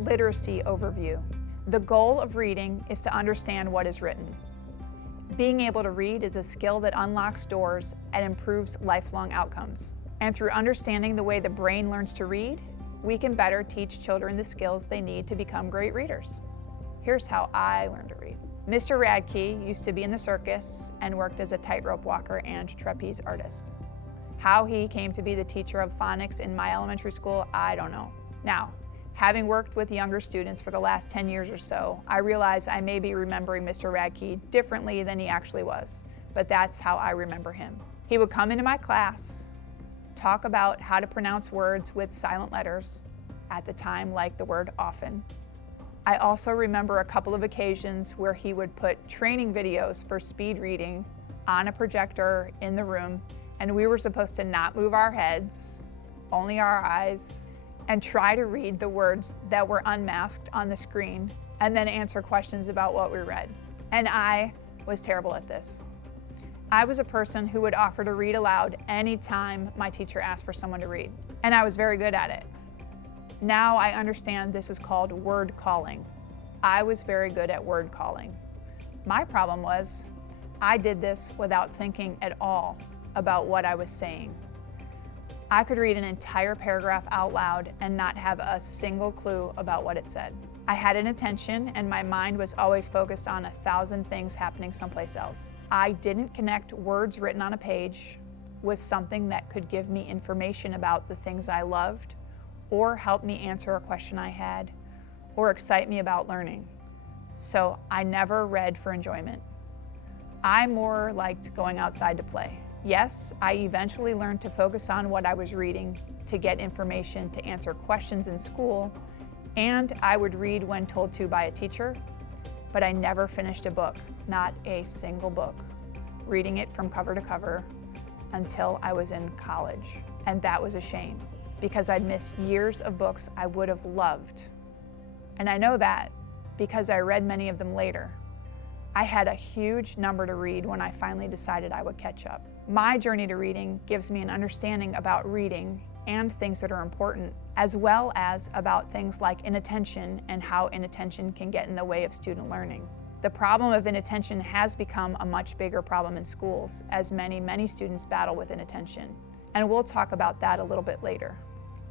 Literacy overview. The goal of reading is to understand what is written. Being able to read is a skill that unlocks doors and improves lifelong outcomes. And through understanding the way the brain learns to read, we can better teach children the skills they need to become great readers. Here's how I learned to read. Mr. Radke used to be in the circus and worked as a tightrope walker and trapeze artist. How he came to be the teacher of phonics in my elementary school, I don't know. Now, having worked with younger students for the last 10 years or so, I realize I may be remembering Mr. Radke differently than he actually was, but that's how I remember him. He would come into my class, talk about how to pronounce words with silent letters, at the time like the word often. I also remember a couple of occasions where he would put training videos for speed reading on a projector in the room, and we were supposed to not move our heads, only our eyes, and try to read the words that were unmasked on the screen, and then answer questions about what we read. And I was terrible at this. I was a person who would offer to read aloud anytime my teacher asked for someone to read, and I was very good at it. Now I understand this is called word calling. I was very good at word calling. My problem was I did this without thinking at all about what I was saying. I could read an entire paragraph out loud and not have a single clue about what it said. I had an attention and my mind was always focused on 1,000 things happening someplace else. I didn't connect words written on a page with something that could give me information about the things I loved, or help me answer a question I had, or excite me about learning. So I never read for enjoyment. I more liked going outside to play. Yes, I eventually learned to focus on what I was reading, to get information, to answer questions in school, and I would read when told to by a teacher, but I never finished a book, not a single book, reading it from cover to cover until I was in college. And that was a shame, because I'd missed years of books I would have loved. And I know that because I read many of them later. I had a huge number to read when I finally decided I would catch up. My journey to reading gives me an understanding about reading and things that are important, as well as about things like inattention and how inattention can get in the way of student learning. The problem of inattention has become a much bigger problem in schools, as many students battle with inattention. And we'll talk about that a little bit later.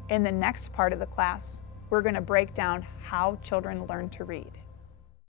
In the next part of the class, we're going to break down how children learn to read.